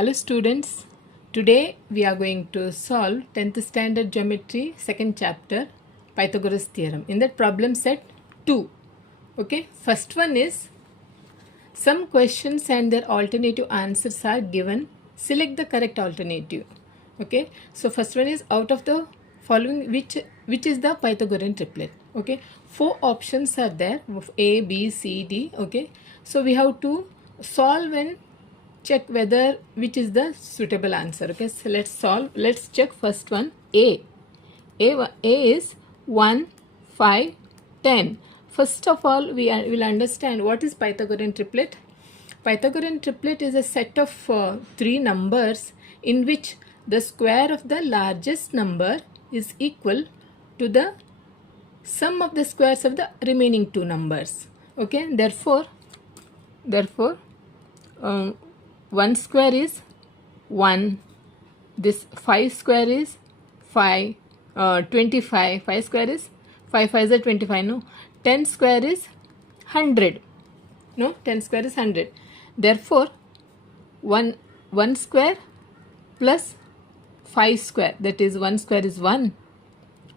Hello students, today we are going to solve 10th standard geometry second chapter Pythagoras theorem in that problem set 2. Okay, first one is some questions and their alternative answers are given. Select the correct alternative. Okay, so first one is out of the following which is the Pythagorean triplet. Okay, 4 options are there, A, B, C, D. Okay, so we have to solve and check whether which is the suitable answer. Okay, so let's check first one. A is 1 5 10. First of all, we will understand what is Pythagorean triplet. Pythagorean triplet is a set of 3 numbers in which the square of the largest number is equal to the sum of the squares of the remaining 2 numbers. Okay, therefore 1 square is 1, this 5 square is 5, 25, 5 square is 5 5 is 25, no, 10 square is 100, no, 10 square is 100. Therefore 1 square plus 5 square, that is 1 square is 1,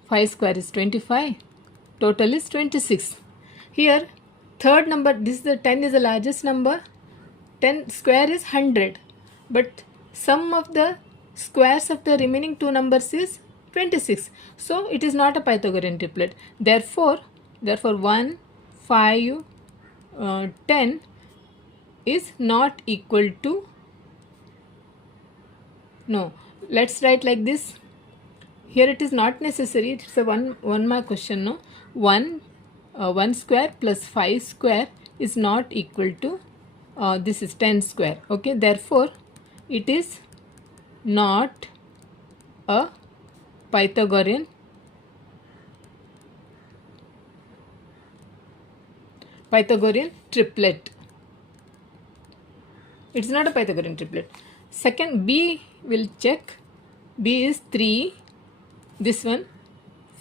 5 square is 25, total is 26. Here third number, this is the 10 is the largest number, 10 square is 100, but sum of the squares of the remaining 2 numbers is 26. So it is not a Pythagorean triplet. Therefore 1, 5, 10 is not equal to, no, let's write like this. Here it is not necessary, it's a one mark question, no. 1 square plus 5 square is not equal to this is 10 square. Okay, therefore it is not a Pythagorean triplet. It's not a Pythagorean triplet. Second, B will check. B is 3, this one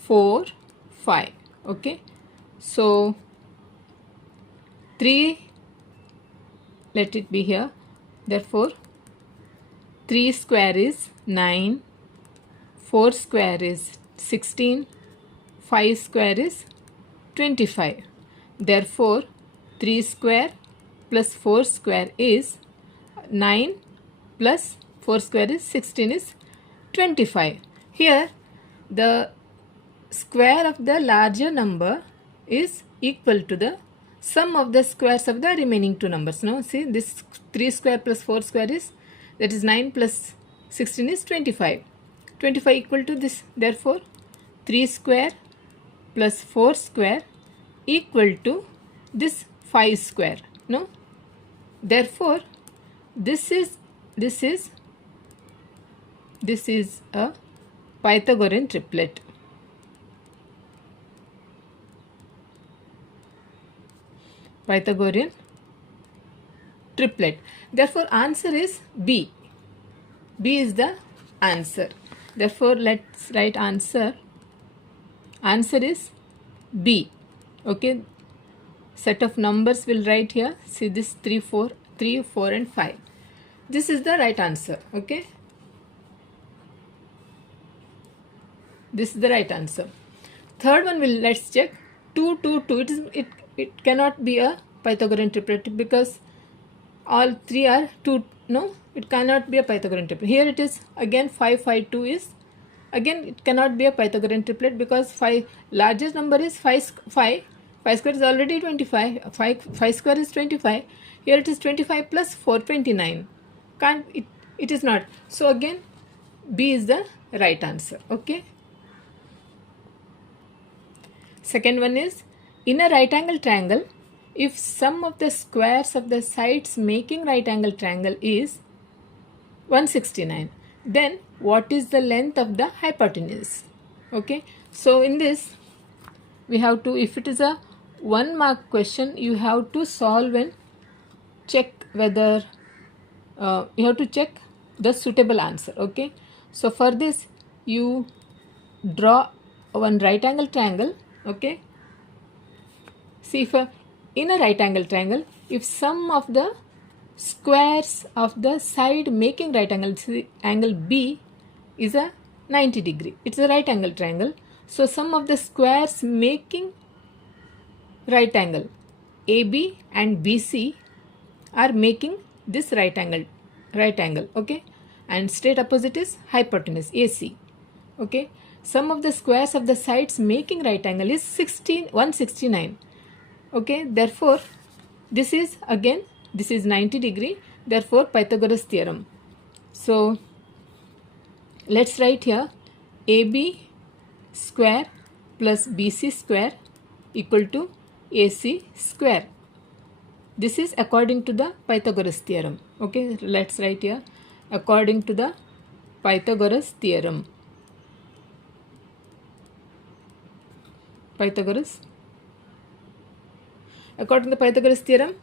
4, 5. Okay, so 3, let it be here. Therefore 3 square is 9, 4 square is 16, 5 square is 25. Therefore 3 square plus 4 square is 9 plus 4 square is 16 is 25. Here the square of the larger number is equal to the sum of the squares of the remaining 2 numbers. Now see, this 3 square plus 4 square is, that is 9 plus 16 is 25. 25 equal to this. Therefore 3 square plus 4 square equal to this 5 square. No, therefore this is a Pythagorean triplet. Pythagorean triplet. Therefore answer is B. B is the answer. Therefore let's write answer. Answer is B. Okay, set of numbers will write here. See this 3 4 and 5. This is the right answer. Okay, this is the right answer. Third one will, let's check. 2 2 2. It cannot be a Pythagorean triplet because all 3 are 2. No, it cannot be a Pythagorean triplet. Here it is again 5 5 2 is, again it cannot be a Pythagorean triplet because 5 largest number is 5 square is already 25, 5 square is 25. Here it is 25 plus 4 29. Can't it is not. So again B is the right answer. Okay, second one is, in a right angle triangle, if sum of the squares of the sides making right angle triangle is 169, then what is the length of the hypotenuse? Okay, so in this we have to, if it is a 1 mark question, you have to solve and check whether you have to check the suitable answer. Okay, so for this you draw one right angle triangle. Okay, see, if in a right angle triangle, if sum of the squares of the side making right angle. See, angle B is a 90 degree. It's a right angle triangle. So sum of the squares making right angle AB and BC are making this right angle. Okay, and straight opposite is hypotenuse AC. Okay, sum of the squares of the sides making right angle is 169. Okay, therefore this is 90 degree, therefore Pythagoras theorem. So let's write here AB square plus BC square equal to AC square. This is according to the Pythagoras theorem. Okay, let's write here according to the Pythagoras theorem. According to the Pythagoras theorem,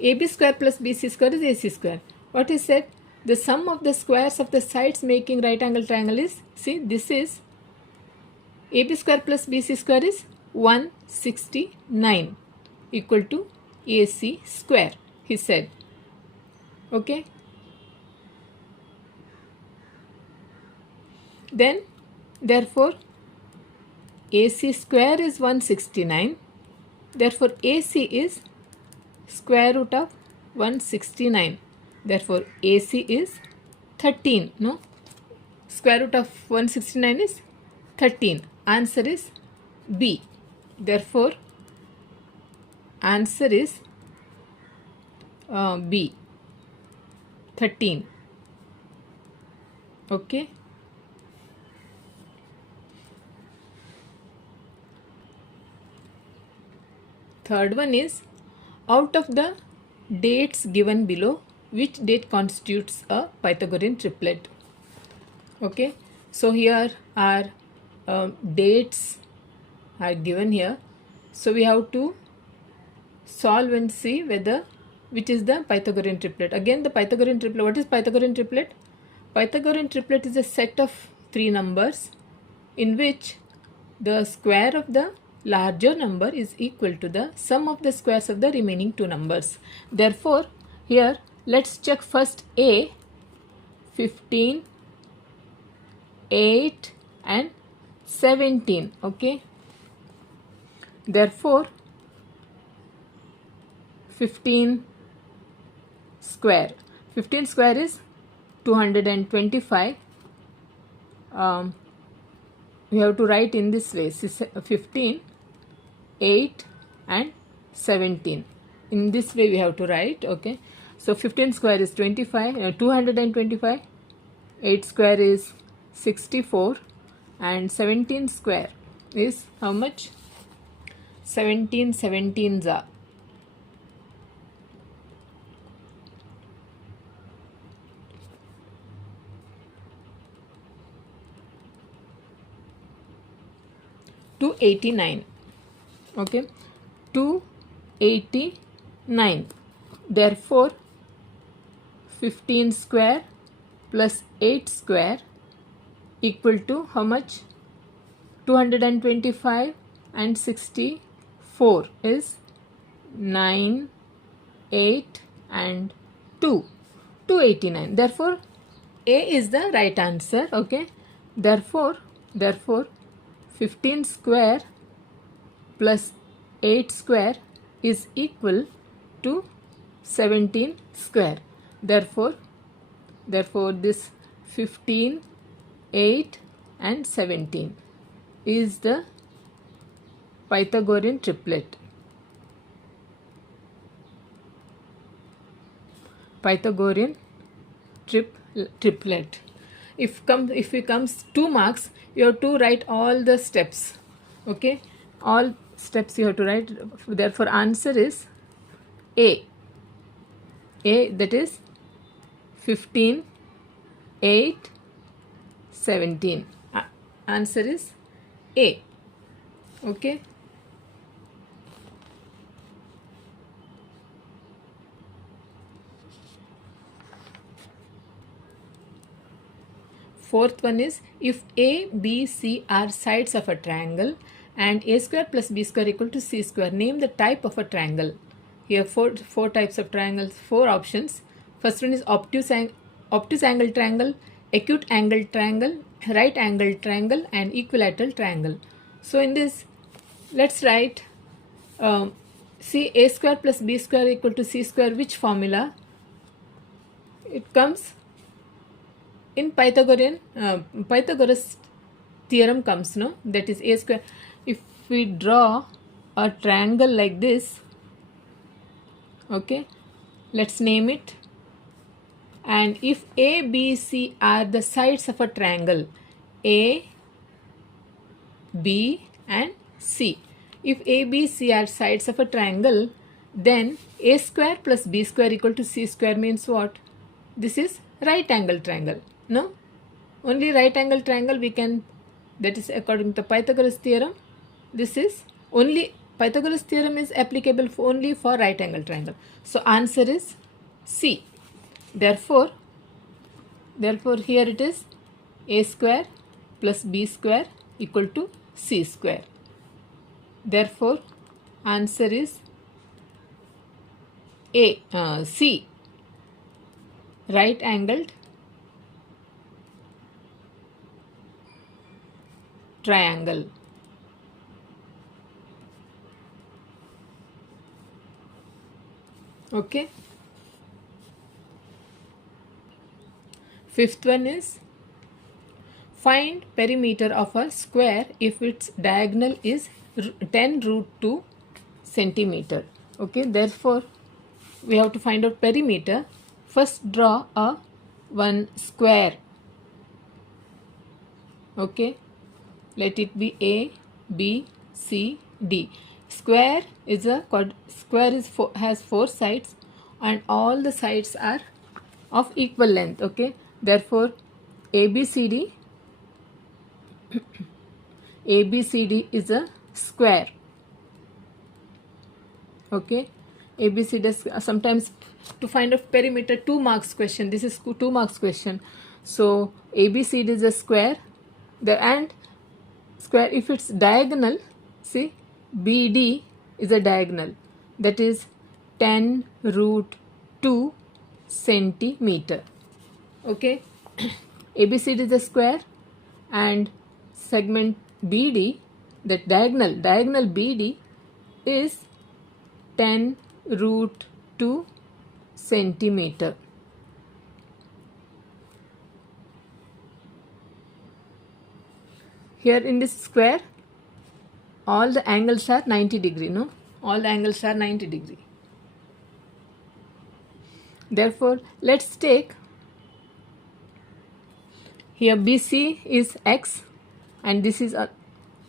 AB square plus BC square is AC square. What is said? The sum of the squares of the sides making right angle triangle is, see, this is AB square plus BC square is 169 equal to AC square, he said. Okay. Then, therefore, AC square is 169. Therefore, AC is square root of 169. Therefore, AC is 13. No? Square root of 169 is 13. Answer is B. Therefore, answer is B. 13. Okay. Third one is, out of the dates given below, which date constitutes a Pythagorean triplet? Okay, so here are dates are given here. So we have to solve and see whether which is the Pythagorean triplet. Again, the Pythagorean triplet. What is Pythagorean triplet? Pythagorean triplet is a set of 3 numbers in which the square of the larger number is equal to the sum of the squares of the remaining 2 numbers. Therefore, here let's check first A, 15, 8 and 17. Okay. Therefore, 15 square is 225. We have to write in this way, 15, 8 and 17. In this way we have to write. Okay, so 15 square is 225, 8 square is 64 and 17 square is how much? 17 17s are 289. Okay, 289. Therefore, 15 square plus 8 square equal to how much? 225 and 64 is 9, 8 and 2. 289. Therefore, A is the right answer. Okay. Therefore, 15 square plus 8 square is equal to 17 square. Therefore, this 15, 8 and 17 is the Pythagorean triplet. Pythagorean triplet. If it comes 2 marks, you have to write all the steps. Okay, all steps you have to write. Therefore, answer is A. That is 15, 8, 17. Answer is A. Okay. Fourth one is, if A, B, C are sides of a triangle and A square plus B square equal to C square, name the type of a triangle. Here four types of triangles, 4 options. First one is obtuse angle triangle, acute angle triangle, right angle triangle, and equilateral triangle. So in this, let's write see a square plus b square equal to c square. Which formula? It comes in Pythagoras theorem comes, no? That is a square. If we draw a triangle like this, okay, let's name it. And if A, B, C are the sides of a triangle, A, B and C. If A, B, C are sides of a triangle, then A square plus B square equal to C square means what? This is right angle triangle. No? Only right angle triangle we can, that is according to Pythagoras theorem. This is only, Pythagoras theorem is applicable only for right angle triangle. So answer is C. Therefore here it is A square plus B square equal to C square. Therefore answer is C, right angled triangle. Okay. Fifth one is find perimeter of a square if its diagonal is 10 root 2 centimeter. Okay, therefore we have to find out perimeter. First draw a one square. Okay, let it be A, B, C, D. Square is has 4 sides and all the sides are of equal length. Okay, therefore ABCD is a square. Okay, ABCD sometimes to find out perimeter 2 marks question. This is 2 marks question. So ABCD is a square. And square, if it's diagonal, see BD is a diagonal, that is 10 root 2 centimeter. Okay, ABCD is a square and segment BD, that diagonal BD is 10 root 2 centimeter. Here in this square, all the angles are 90 degree, no? All the angles are 90 degree. Therefore, let's take here BC is X and this is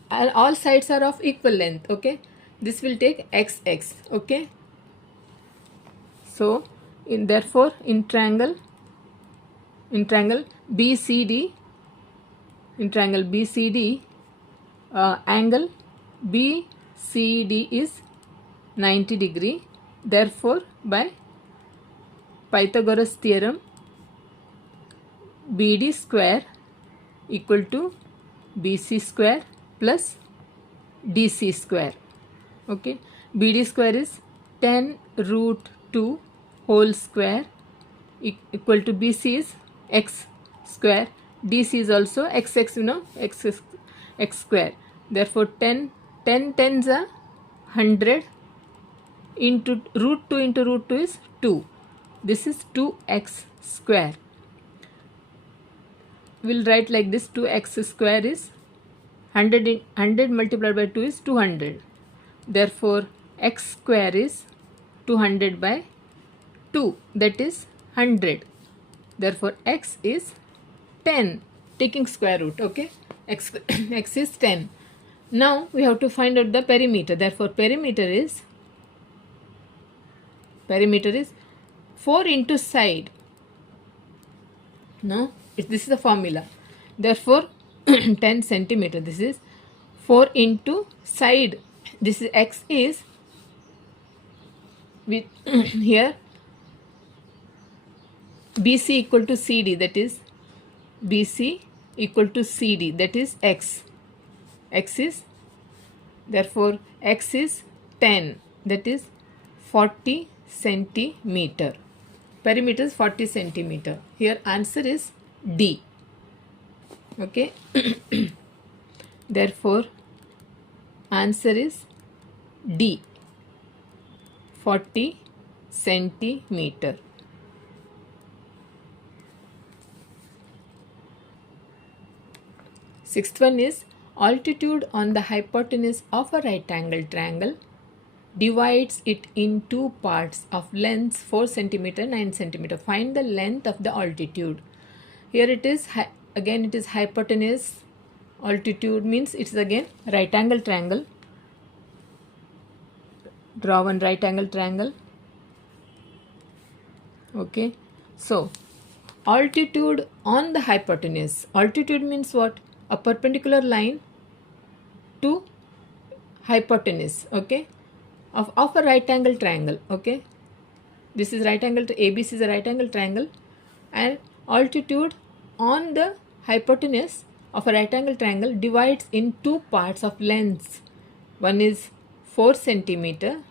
all sides are of equal length. Okay, this will take XX. Okay, so therefore in triangle BCD, angle BCD is 90 degree. Therefore by Pythagoras theorem, BD square equal to BC square plus DC square. Okay, BD square is 10 root 2 whole square equal to BC is X square. DC is also XX, you know, X square. Therefore 10 tens are 100 into root 2 is 2. This is 2x square. We'll write like this: 2x square is 100 multiplied by 2 is 200. Therefore x square is 200 by 2, that is 100. Therefore x is 10, taking square root. Okay, x is 10. Now we have to find out the perimeter. Therefore perimeter is 4 into side. No, this is the formula. Therefore 10 centimeter. This is 4 into side. This is x is with here BC equal to CD, that is BC equal to CD, that is x. X is, therefore x is 10, that is 40 centimeter. perimeter is 40 centimeter. Here answer is D. Okay. Therefore answer is D, 40 centimeter. Sixth one is altitude on the hypotenuse of a right angle triangle divides it in two parts of lengths 4 centimeter 9 centimeter. Find the length of the altitude. Here it is again it is hypotenuse. Altitude means it is again right angle triangle. Draw one right angle triangle. Okay, so altitude on the hypotenuse. Altitude means what? A perpendicular line to hypotenuse, okay, of a right angle triangle. Okay, this is right angle, ABC is a right angle triangle, and altitude on the hypotenuse of a right angle triangle divides in two parts of lengths. One is 4 centimeter,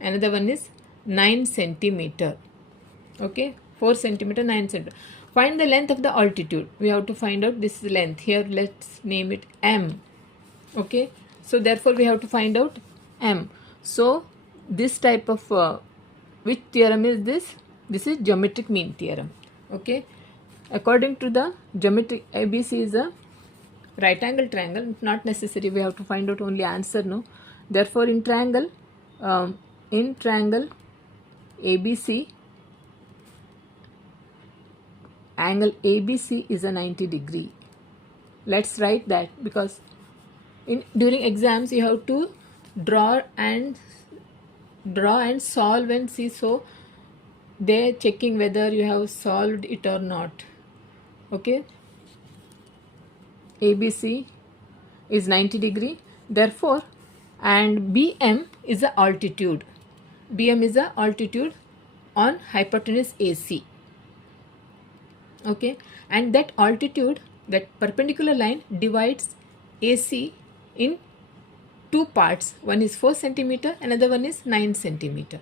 another one is 9 centimeter. Okay, 4 centimeter, 9 centimeter. Find the length of the altitude. We have to find out this length. Here let's name it M. Okay, so therefore we have to find out M. So this type of which theorem is this? This is geometric mean theorem. Okay, according to the geometric, ABC is a right angle triangle. Not necessary, we have to find out only answer, no. Therefore in triangle ABC, angle ABC is a 90 degree. Let's write that, because during exams you have to draw and solve and see, so they are checking whether you have solved it or not. Okay, ABC is 90 degree, therefore, and BM is the altitude. BM is the altitude on hypotenuse AC. Okay, and that altitude, that perpendicular line divides AC in two parts. One is 4 centimeter, another one is 9 centimeter.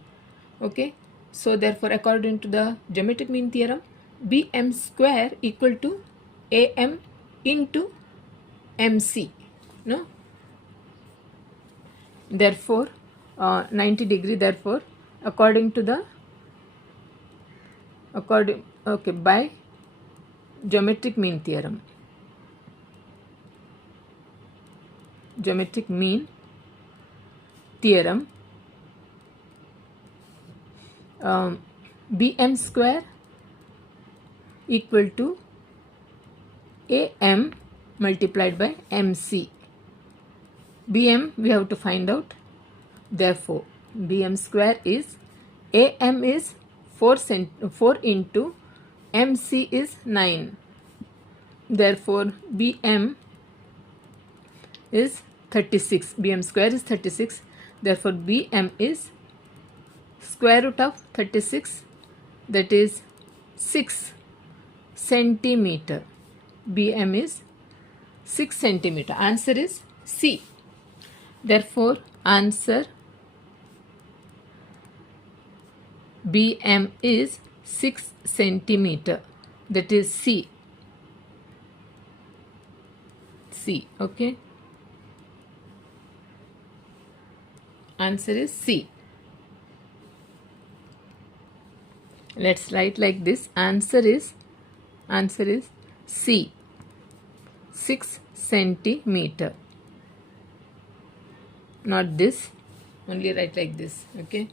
Okay, so therefore according to the geometric mean theorem, BM square equal to AM into MC, no. Therefore 90 degree, therefore according to the by geometric mean theorem, BM square equal to AM multiplied by MC. BM we have to find out. Therefore BM square is, AM is 4 into MC is 9. Therefore BM is 36. BM square is 36. Therefore BM is square root of 36, that is 6 centimeter. BM is 6 centimeter. Answer is C. Therefore answer BM is 6 centimeter, that is C. Okay, answer is C. Let's write like this. Answer is C, 6 centimeter. Not this, only write like this. Okay.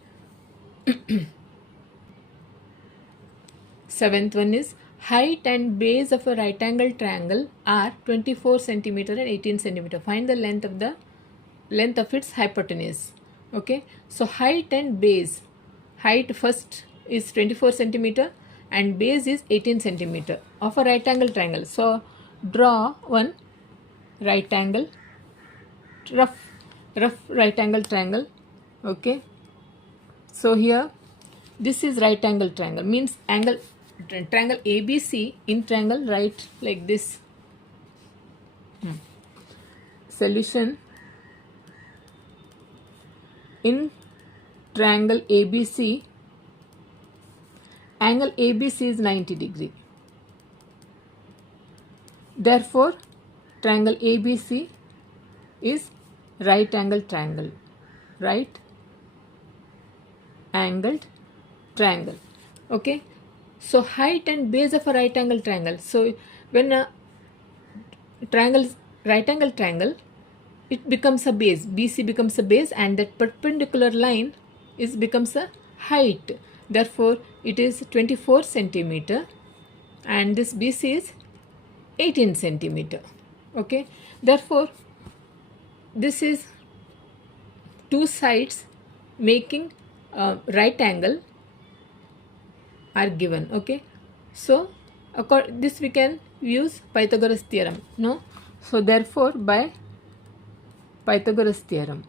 Seventh one is height and base of a right angle triangle are 24 centimeter and 18 centimeter. Find the length of its hypotenuse. Okay, so height and base. Height first is 24 centimeter and base is 18 centimeter of a right angle triangle. So draw one right angle, rough right angle triangle. Okay, so here this is right angle triangle, means triangle ABC. In triangle write like this. Solution: in triangle ABC, angle ABC is 90 degree. Therefore, triangle ABC is right angled triangle. Right angled triangle. Okay. So height and base of a right angled triangle. So when a triangle is right angled triangle, it becomes a base. BC becomes a base, and that perpendicular line is becomes a height. Therefore, it is 24 centimeter, and this BC is 18 centimeter. Okay. Therefore, this is two sides making right angle are given. Okay. So this we can use Pythagoras theorem. No. So therefore, by Pythagoras theorem,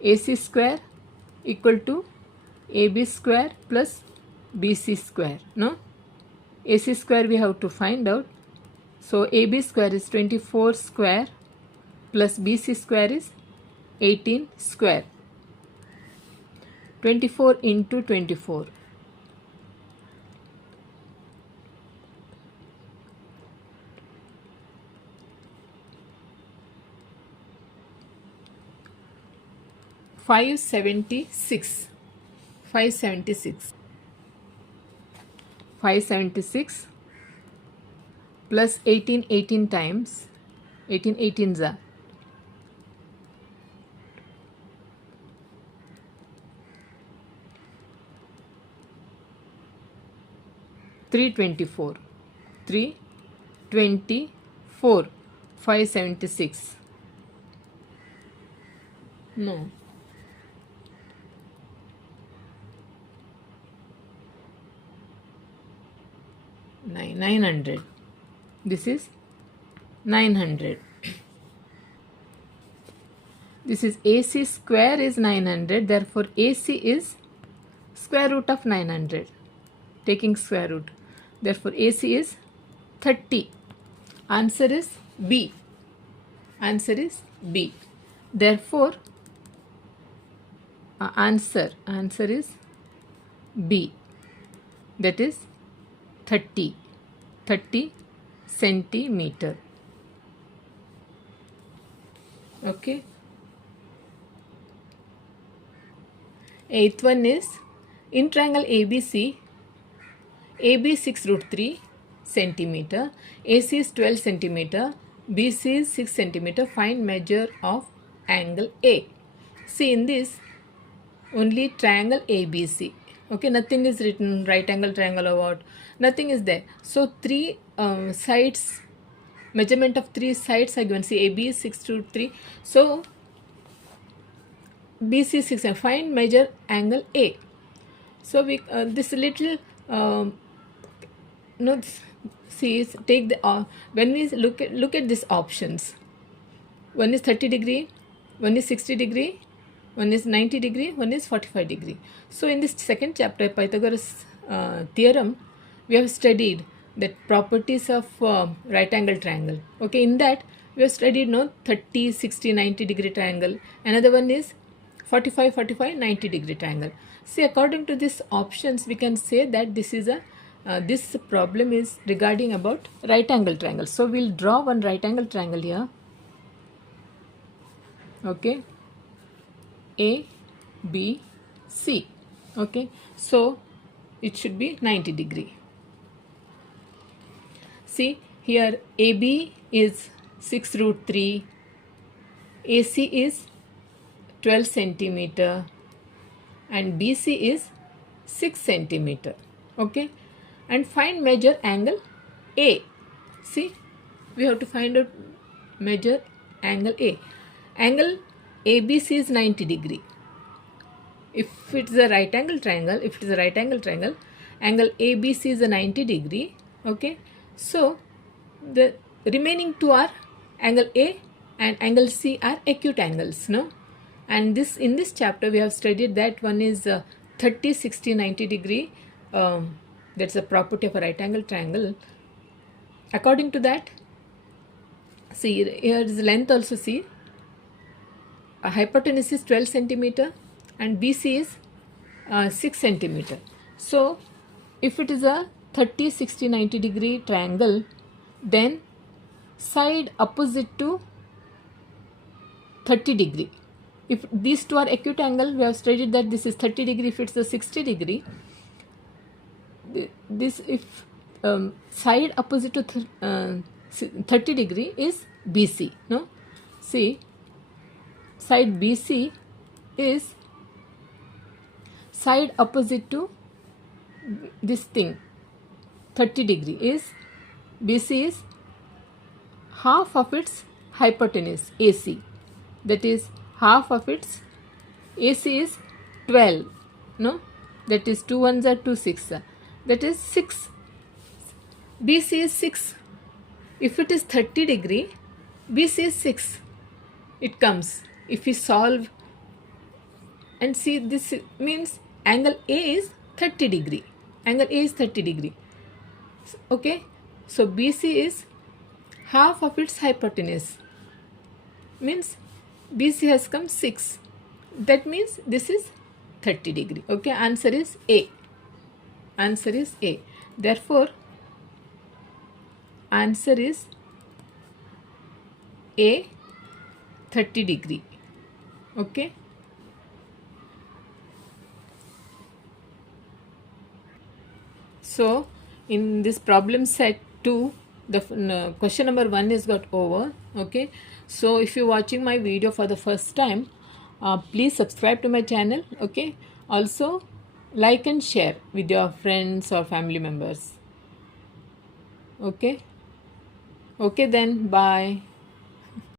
AC square equal to AB square plus BC square. No. AC square we have to find out. So AB square is 24 square plus BC square is 18 square. 24 into 24. 576. 576 plus 18 times 18 za 324. 576. No. 900. This is 900. This is AC square is 900. Therefore, AC is square root of 900. Taking square root. Therefore, AC is 30. Answer is B. Answer is B. Therefore, answer is B. That is 30 centimeter. Okay. Eighth one is in triangle ABC, AB 6 root 3 centimeter, AC is 12 centimeter, BC is 6 centimeter. Find measure of angle A. See, in this only triangle ABC. Okay, nothing is written right angle triangle or what, nothing is there. So three sides, measurement of three sides are given. See, AB is 6 root 3. So BC is 6 and find measure angle A. So we this little see, take the when we look at these options, one is 30 degree, one is 60 degree, one is 90 degree, one is 45 degree. So in this second chapter, Pythagoras theorem, we have studied the properties of right angle triangle. Okay, in that we have studied 30, 60, 90 degree triangle. Another one is 45, 90 degree triangle. See, according to these options, we can say that this is a this problem is regarding about right angle triangle. So we'll draw one right angle triangle here. Okay, A, B, C. Okay, so it should be 90 degree. See, here AB is 6 root 3, AC is 12 centimeter and BC is 6 centimeter. Okay, and find measure angle A. See, we have to find out measure angle A. Angle ABC is 90 degree. If it is a right angle triangle, angle ABC is a 90 degree. Okay, so the remaining two are angle A and angle C are acute angles, no? And this in this chapter we have studied that one is 30, 60, 90 degree. That's a property of a right angle triangle. According to that, see, here is length also. See, hypotenuse is 12 centimeter and BC is 6 centimeter. So if it is a 30, 60, 90 degree triangle, then side opposite to 30 degree. If these two are acute angle, we have studied that this is 30 degree. If it's a 60 degree, this if side opposite to 30 degree is BC. No, see, side BC is side opposite to this thing 30 degree is BC is half of its hypotenuse AC, that is half of its AC is 12, no, that is 2 ones are 2 6, that is 6. BC is 6. If it is 30 degree, BC is 6. It comes if we solve and see, this means angle A is 30 degree. Angle A is 30 degree. Okay, so BC is half of its hypotenuse, means BC has come 6. That means this is 30 degree. Okay, answer is A. Answer is A. Therefore, answer is A, 30 degree. Okay. So in this problem set 2, the question number 1 is got over. Okay, so if you're watching my video for the first time, please subscribe to my channel. Okay, also like and share with your friends or family members. Okay, then bye.